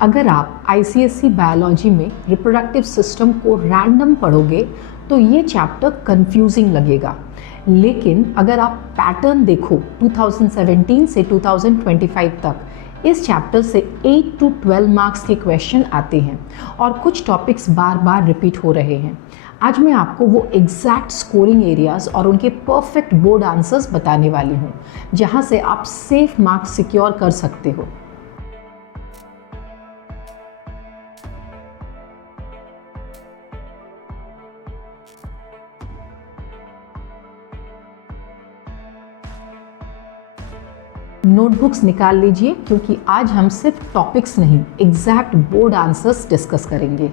अगर आप ICSE biology में रिप्रोडक्टिव सिस्टम को रैंडम पढ़ोगे तो ये चैप्टर कंफ्यूजिंग लगेगा, लेकिन अगर आप पैटर्न देखो 2017 से 2025 तक, इस चैप्टर से 8 to 12 मार्क्स के क्वेश्चन आते हैं और कुछ टॉपिक्स बार बार रिपीट हो रहे हैं। आज मैं आपको वो एग्जैक्ट स्कोरिंग एरियाज और उनके परफेक्ट बोर्ड आंसर्स बताने वाली हूँ, जहाँ से आप सेफ मार्क्स सिक्योर कर सकते हो। नोटबुक्स निकाल लीजिए, क्योंकि आज हम सिर्फ टॉपिक्स नहीं, एग्जैक्ट बोर्ड आंसर्स डिस्कस करेंगे।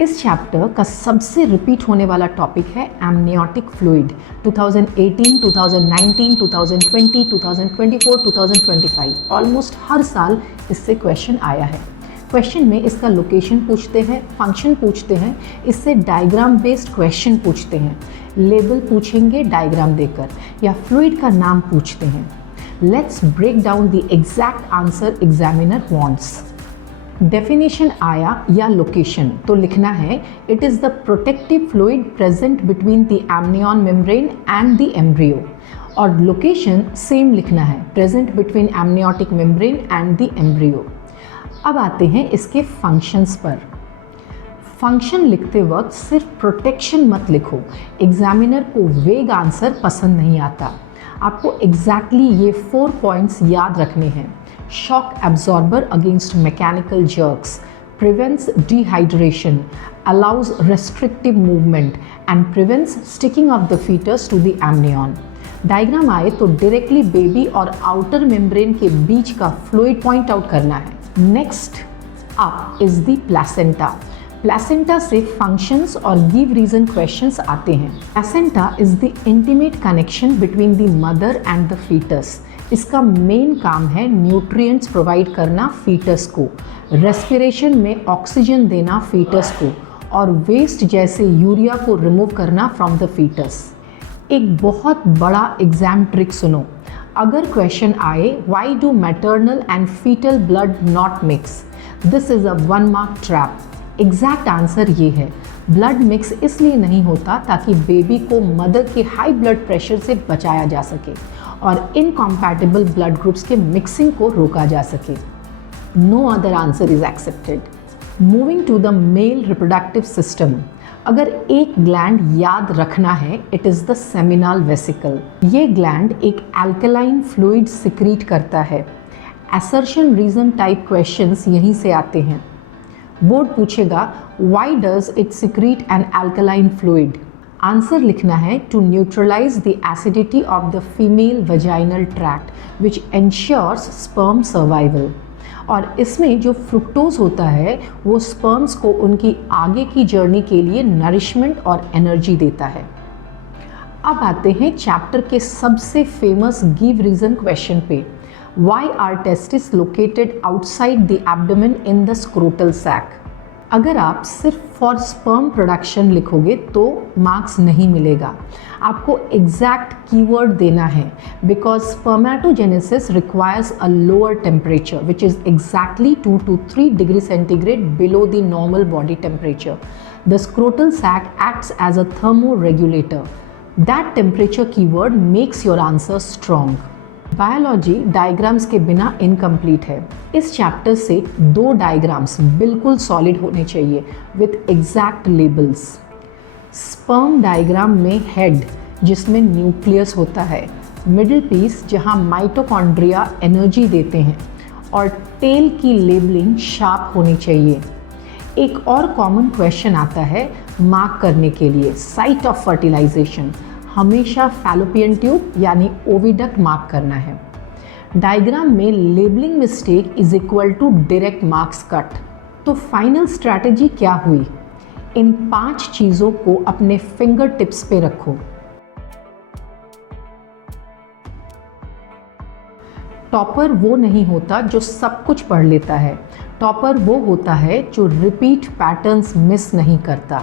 इस चैप्टर का सबसे रिपीट होने वाला टॉपिक है एमनियोटिक फ्लूइड। 2018, 2019, 2020, 2024, 2025 ऑलमोस्ट हर साल इससे क्वेश्चन आया है। क्वेश्चन में इसका लोकेशन पूछते हैं, फंक्शन पूछते हैं, इससे डायग्राम बेस्ड क्वेश्चन पूछते हैं, लेबल पूछेंगे डायग्राम देकर, या फ्लूइड का नाम पूछते हैं। Let's break down the exact answer examiner wants. Definition आया या location तो लिखना है it is the protective fluid present between the amnion membrane and the embryo, और location same लिखना है present between amniotic membrane and the embryo। अब आते हैं इसके functions पर। फंक्शन लिखते वक्त सिर्फ प्रोटेक्शन मत लिखो, एग्जामिनर को वेग आंसर पसंद नहीं आता। आपको एग्जैक्टली ये 4 पॉइंट्स याद रखने हैं। Shock absorber against mechanical jerks, prevents dehydration, allows restrictive movement and prevents sticking of the foetus to the amnion. Diagram आए तो डायरेक्टली बेबी और आउटर मेम्ब्रेन के बीच का फ्लूइड पॉइंट आउट करना है। Next up is the placenta. Placenta से functions और गिव रीजन क्वेश्चंस आते हैं। Placenta is the intimate connection between the mother and the foetus. इसका मेन काम है न्यूट्रिएंट्स प्रोवाइड करना फीटस को, रेस्पिरेशन में ऑक्सीजन देना फीटस को, और वेस्ट जैसे यूरिया को रिमूव करना फ्रॉम द फीटस। एक बहुत बड़ा एग्जाम ट्रिक सुनो। अगर क्वेश्चन आए why do maternal and foetal blood not mix, this is a 1 mark trap. Exact answer ये है, ब्लड मिक्स इसलिए नहीं होता ताकि बेबी को मदर के हाई ब्लड प्रेशर से बचाया जा सके और इनकम्पैटिबल ब्लड ग्रुप्स के मिक्सिंग को रोका जा सके। No other answer is accepted. Moving to the male reproductive system, अगर एक ग्लैंड याद रखना है, it is the seminal vesicle. ये ग्लैंड एक अल्कलाइन फ्लूइड सिक्रीट करता है। असर्शन रीजन टाइप क्वेश्चंस यहीं से आते हैं। बोर्ड पूछेगा why does it secrete an alkaline fluid. Answer लिखना है to neutralise the acidity of the female vaginal tract which ensures sperm survival. और इसमें जो फ्रुक्टोज होता है वो स्पर्म्स को उनकी आगे की जर्नी के लिए नरिशमेंट और एनर्जी देता है। अब आते हैं चैप्टर के सबसे फेमस गिव रीजन क्वेश्चन पे। Why are testes located outside the abdomen in the scrotal sac? अगर आप सिर्फ फॉर स्पर्म प्रोडक्शन लिखोगे तो मार्क्स नहीं मिलेगा। आपको एग्जैक्ट कीवर्ड देना है, because spermatogenesis requires a lower temperature which is exactly 2 to 3 degree centigrade below the normal body temperature. The scrotal sac acts as a thermoregulator. That temperature keyword makes your answer strong. Biology diagrams के बिना incomplete है। इस chapter से 2 diagrams बिल्कुल solid होने चाहिए with exact labels. Sperm diagram में head जिसमें न्यूक्लियस होता है, मिडिल पीस जहां माइटोकॉन्ड्रिया एनर्जी देते हैं, और टेल की लेबलिंग शार्प होनी चाहिए। एक और कॉमन क्वेश्चन आता है मार्क करने के लिए, साइट ऑफ फर्टिलाइजेशन। हमेशा फैलोपियन ट्यूब यानी ओविडक्ट मार्क करना है। डायग्राम में labelling mistake is equal to direct marks cut. तो फाइनल स्ट्रैटेजी क्या हुई? इन 5 चीज़ों को अपने फिंगर टिप्स पे रखो। टॉपर वो नहीं होता जो सब कुछ पढ़ लेता है, टॉपर वो होता है जो रिपीट पैटर्न्स मिस नहीं करता।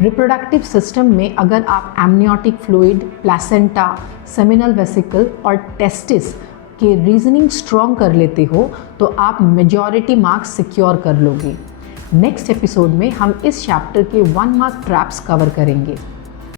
रिप्रोडक्टिव सिस्टम में अगर आप amniotic fluid, placenta, seminal vesicle और टेस्टिस के रीजनिंग स्ट्रॉन्ग कर लेते हो तो आप मेजॉरिटी मार्क्स सिक्योर कर लोगे। नेक्स्ट एपिसोड में हम इस चैप्टर के 1 मार्क ट्रैप्स कवर करेंगे।